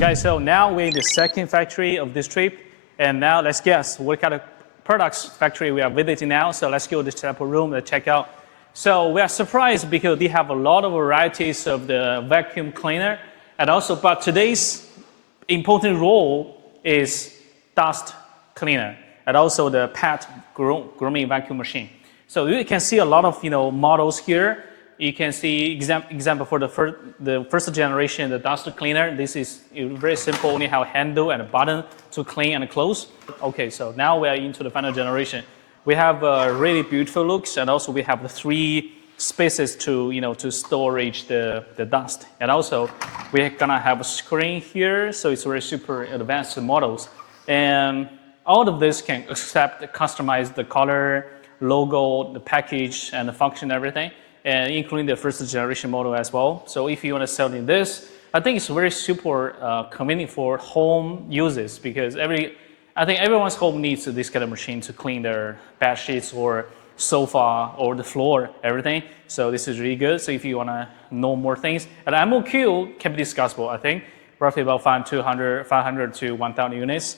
Guys, so now we're in the second factory of this trip, and now let's guess what kind of products factory we are visiting now. So let's go to the sample room and check out. So we are surprised because they have a lot of varieties of the vacuum cleaner, and also, but today's important role is dust cleaner, and also the pet grooming vacuum machine. So you can see a lot of models here. You can see example for the first generation, the dust cleaner. This is very simple, only have a handle and a button to clean and close. Okay, so now we are into the final generation. We have really beautiful looks, and also we have the 3 spaces to to storage the dust. And also we're gonna have a screen here, so it's very super advanced models. And all of this can customize the color, logo, the package, and the function, everything. And including the first generation model as well. So if you want to sell in this, I think it's very super convenient for home uses, because I think everyone's home needs this kind of machine to clean their bed sheets or sofa or the floor, everything. So this is really good. So if you want to know more things, and MOQ can be discussable, I think, roughly about 500 to 1,000 units.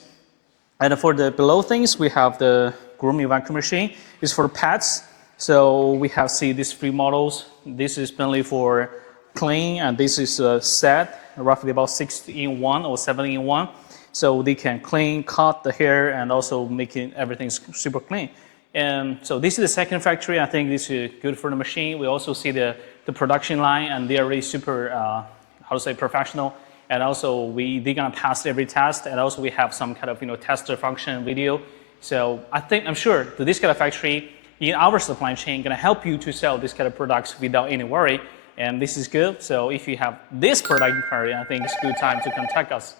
And for the below things, we have the grooming vacuum machine. It's for pets. So we have these 3 models. This is mainly for clean, and this is a set, roughly about 6-in-1 or 7-in-1. So they can clean, cut the hair, and also making everything super clean. And so this is the second factory. I think this is good for the machine. We also see the production line, and they are really super, professional. And also they're gonna pass every test. And also we have some kind of tester function video. So I'm sure that this kind of factory in our supply chain gonna help you to sell this kind of products without any worry, and this is good. So if you have this product inquiry, I think it's a good time to contact us.